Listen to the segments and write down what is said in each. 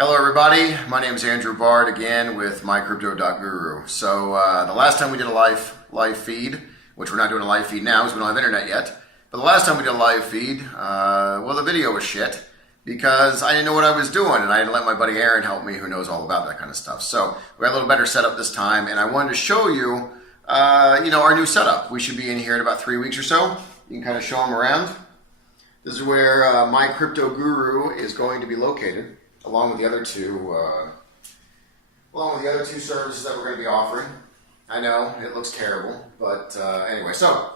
Hello everybody, my name is Andrew Bard again with Mycrypto.guru. So the last time we did a live feed, which we're not doing a live feed now because we don't have internet yet, but the last time we did a live feed, well the video was shit because I didn't know what I was doing and I had to let my buddy Aaron help me who knows all about that kind of stuff. So we got a little better setup this time and I wanted to show you, our new setup. We should be in here in about 3 weeks or so. You can kind of show them around. This is where Mycrypto.guru is going to be located, along with the other two services that we're going to be offering. I know it looks terrible, but anyway. So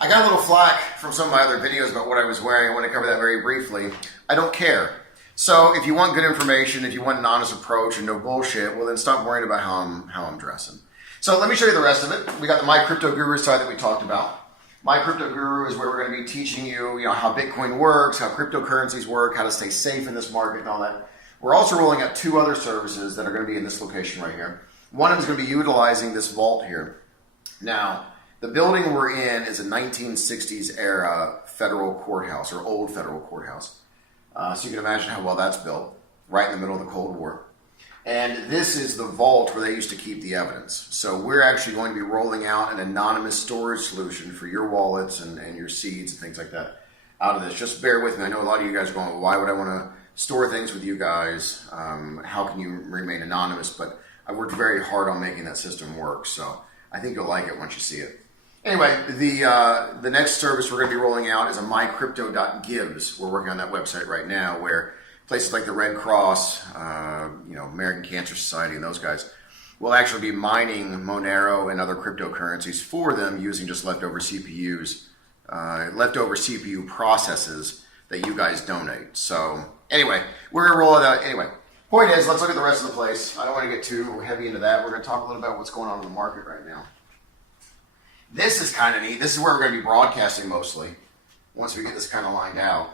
I got a little flack from some of my other videos about what I was wearing. I want to cover that very briefly. I don't care. So if you want good information, if you want an honest approach and no bullshit, well then stop worrying about how I'm dressing. So let me show you the rest of it. We got the Mycrypto.guru side that we talked about. Mycrypto.guru is where we're going to be teaching you, how Bitcoin works, how cryptocurrencies work, how to stay safe in this market and all that. We're also rolling out two other services that are going to be in this location right here. One of them is going to be utilizing this vault here. Now, the building we're in is a 1960s era federal courthouse, or old federal courthouse. So you can imagine how well that's built, right in the middle of the Cold War. And this is the vault where they used to keep the evidence. So we're actually going to be rolling out an anonymous storage solution for your wallets and your seeds and things like that out of this. Just bear with me. I know a lot of you guys are going, well, why would I want to store things with you guys? How can you remain anonymous? But I worked very hard on making that system work. So I think you'll like it once you see it. Anyway, the next service we're going to be rolling out is a mycrypto.gives. We're working on that website right now where places like the Red Cross, American Cancer Society and those guys will actually be mining Monero and other cryptocurrencies for them using just leftover CPUs, leftover CPU processes that you guys donate. So anyway, we're going to roll it out. Anyway, point is, let's look at the rest of the place. I don't want to get too heavy into that. We're going to talk a little about what's going on in the market right now. This is kind of neat. This is where we're going to be broadcasting mostly once we get this kind of lined out.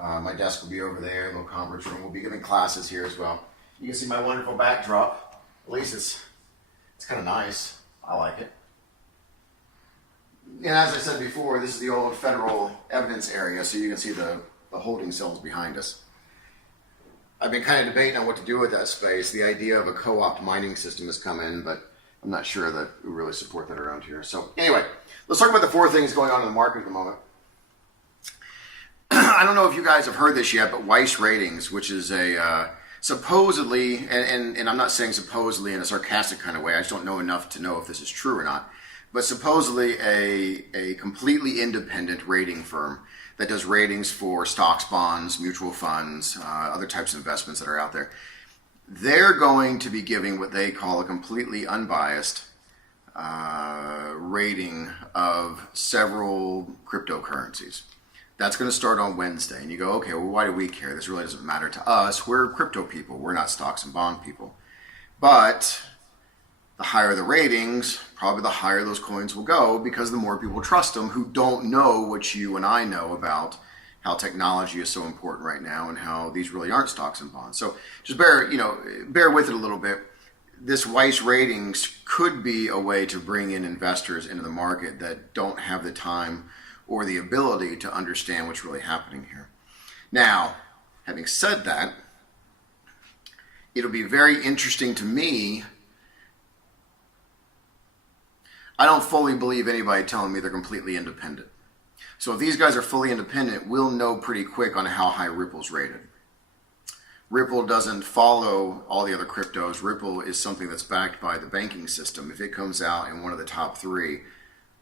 My desk will be over there, little conference room. We'll be giving classes here as well. You can see my wonderful backdrop. At least it's kind of nice. I like it. And as I said before, this is the old federal evidence area, so you can see the holding cells behind us. I've been kind of debating on what to do with that space. The idea of a co-op mining system has come in, but I'm not sure that we really support that around here. So anyway, let's talk about the four things going on in the market at the moment. I don't know if you guys have heard this yet, but Weiss Ratings, which is a supposedly, and I'm not saying supposedly in a sarcastic kind of way, I just don't know enough to know if this is true or not, but supposedly a completely independent rating firm that does ratings for stocks, bonds, mutual funds, other types of investments that are out there. They're going to be giving what they call a completely unbiased rating of several cryptocurrencies. That's going to start on Wednesday. And you go, okay, well, why do we care? This really doesn't matter to us. We're crypto people. We're not stocks and bond people. But the higher the ratings, probably the higher those coins will go because the more people trust them who don't know what you and I know about how technology is so important right now and how these really aren't stocks and bonds. So just bear with it a little bit. This Weiss Ratings could be a way to bring in investors into the market that don't have the time or the ability to understand what's really happening here. Now, having said that, it'll be very interesting to me. I don't fully believe anybody telling me they're completely independent. So if these guys are fully independent, we'll know pretty quick on how high Ripple's rated. Ripple doesn't follow all the other cryptos. Ripple is something that's backed by the banking system. If it comes out in one of the top three,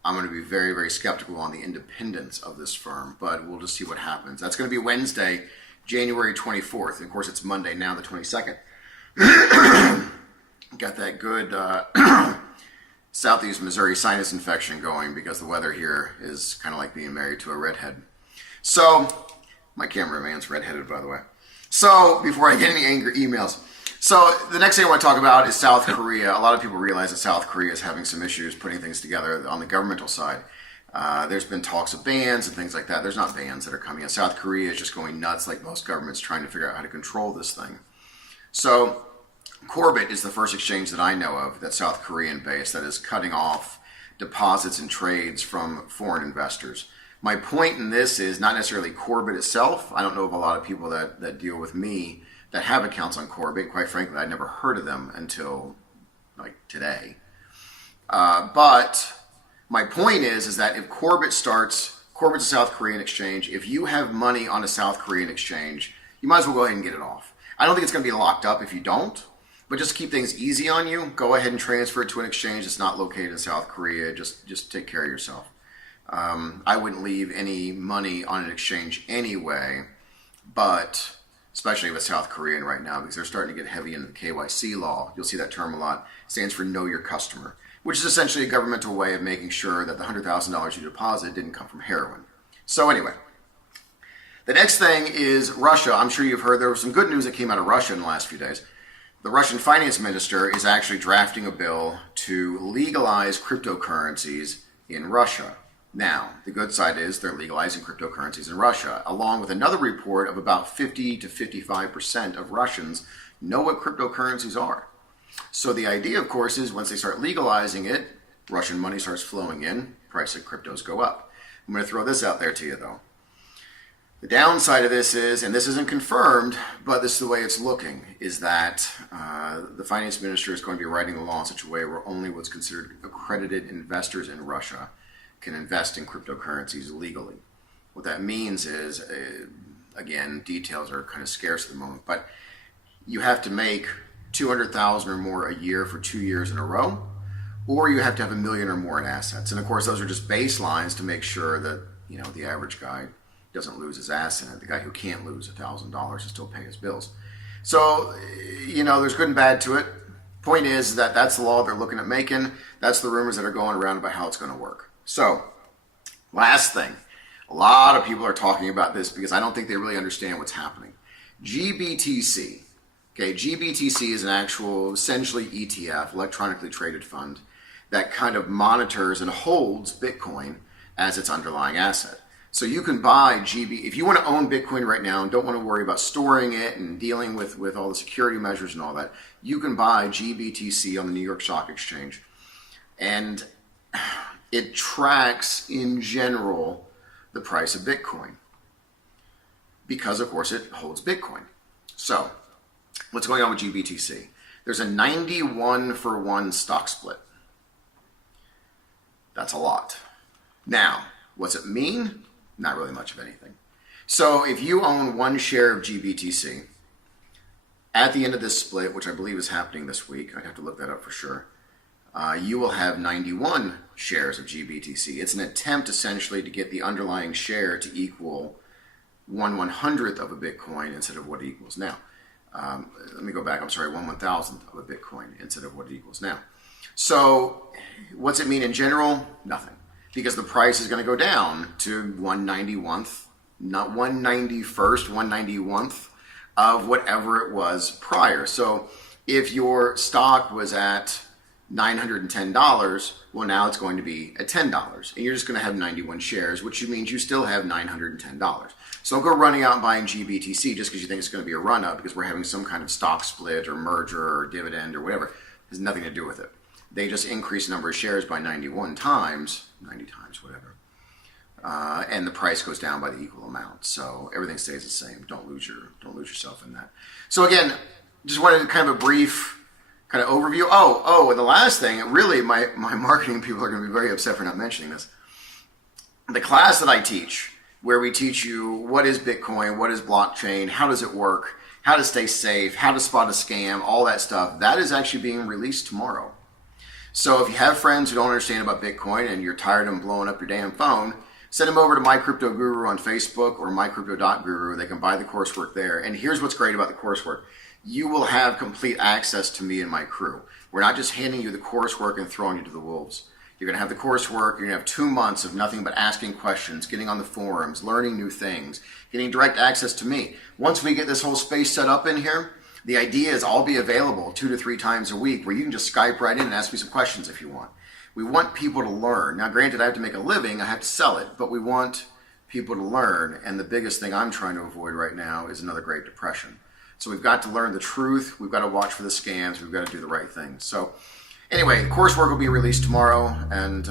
I'm going to be very, very skeptical on the independence of this firm, but we'll just see what happens. That's going to be Wednesday, January 24th. And of course, it's Monday now, the 22nd. Got that good Southeast Missouri sinus infection going because the weather here is kind of like being married to a redhead. So, my cameraman's redheaded, by the way. So, before I get any angry emails. So, the next thing I want to talk about is South Korea. A lot of people realize that South Korea is having some issues putting things together on the governmental side. There's been talks of bans and things like that. There's not bans that are coming in. South Korea is just going nuts like most governments trying to figure out how to control this thing. So, Korbit is the first exchange that I know of that's South Korean based that is cutting off deposits and trades from foreign investors. My point in this is not necessarily Korbit itself. I don't know of a lot of people that deal with me that have accounts on Korbit. Quite frankly, I'd never heard of them until like today. But my point is that if Korbit's a South Korean exchange. If you have money on a South Korean exchange, you might as well go ahead and get it off. I don't think it's going to be locked up if you don't, but just to keep things easy on you, go ahead and transfer it to an exchange that's not located in South Korea. Just take care of yourself. I wouldn't leave any money on an exchange anyway, but especially with South Korean right now, because they're starting to get heavy into the KYC law. You'll see that term a lot. It stands for Know Your Customer, which is essentially a governmental way of making sure that the $100,000 you deposit didn't come from heroin. So anyway, the next thing is Russia. I'm sure you've heard there was some good news that came out of Russia in the last few days. The Russian finance minister is actually drafting a bill to legalize cryptocurrencies in Russia. Now, the good side is they're legalizing cryptocurrencies in Russia, along with another report of about 50 to 55% of Russians know what cryptocurrencies are. So the idea, of course, is once they start legalizing it, Russian money starts flowing in, price of cryptos go up. I'm going to throw this out there to you, though. The downside of this is, and this isn't confirmed, but this is the way it's looking, is that the finance minister is going to be writing the law in such a way where only what's considered accredited investors in Russia can invest in cryptocurrencies legally. What that means is, again, details are kind of scarce at the moment, but you have to make $200,000 or more a year for 2 years in a row, or you have to have $1 million or more in assets. And of course, those are just baselines to make sure that, you know, the average guy doesn't lose his ass in it. The guy who can't lose $1,000 and still pay his bills. So, you know, there's good and bad to it. Point is that that's the law they're looking at making. That's the rumors that are going around about how it's going to work. So, last thing. A lot of people are talking about this because I don't think they really understand what's happening. GBTC. Okay, GBTC is an actual, essentially ETF, electronically traded fund, that kind of monitors and holds Bitcoin as its underlying asset. So you can buy if you want to own Bitcoin right now and don't want to worry about storing it and dealing with all the security measures and all that, you can buy GBTC on the New York Stock Exchange. And it tracks, in general, the price of Bitcoin. Because, of course, it holds Bitcoin. So, what's going on with GBTC? There's a 91-for-1 stock split. That's a lot. Now, what's it mean? Not really much of anything. So if you own one share of GBTC, at the end of this split, which I believe is happening this week, I'd have to look that up for sure, you will have 91 shares of GBTC. It's an attempt essentially to get the underlying share to equal 1/100th of a Bitcoin instead of what it equals now. Let me go back. I'm sorry, 1/1000th of a Bitcoin instead of what it equals now. So what's it mean in general? Nothing. Because the price is going to go down to 1/91th, not 1/91st, 1/91th of whatever it was prior. So if your stock was at $910, well, now it's going to be at $10. And you're just going to have 91 shares, which means you still have $910. So don't go running out and buying GBTC just because you think it's going to be a run-up because we're having some kind of stock split or merger or dividend or whatever. It has nothing to do with it. They just increase the number of shares by 91 times, 90 times, whatever. And the price goes down by the equal amount. So everything stays the same. Don't lose yourself in that. So again, just wanted kind of a brief kind of overview. Oh, and the last thing, really, my marketing people are going to be very upset for not mentioning this. The class that I teach, where we teach you what is Bitcoin, what is blockchain, how does it work, how to stay safe, how to spot a scam, all that stuff, that is actually being released tomorrow. So if you have friends who don't understand about Bitcoin and you're tired of them blowing up your damn phone, send them over to Mycrypto Guru on Facebook or mycrypto.guru. They can buy the coursework there. And here's what's great about the coursework. You will have complete access to me and my crew. We're not just handing you the coursework and throwing you to the wolves. You're going to have the coursework. You're going to have 2 months of nothing but asking questions, getting on the forums, learning new things, getting direct access to me. Once we get this whole space set up in here, the idea is I'll be available 2 to 3 times a week where you can just Skype right in and ask me some questions if you want. We want people to learn. Now, granted, I have to make a living. I have to sell it, but we want people to learn. And the biggest thing I'm trying to avoid right now is another Great Depression. So we've got to learn the truth. We've got to watch for the scams. We've got to do the right thing. So anyway, the coursework will be released tomorrow. And,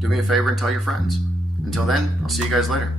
do me a favor and tell your friends. Until then, I'll see you guys later.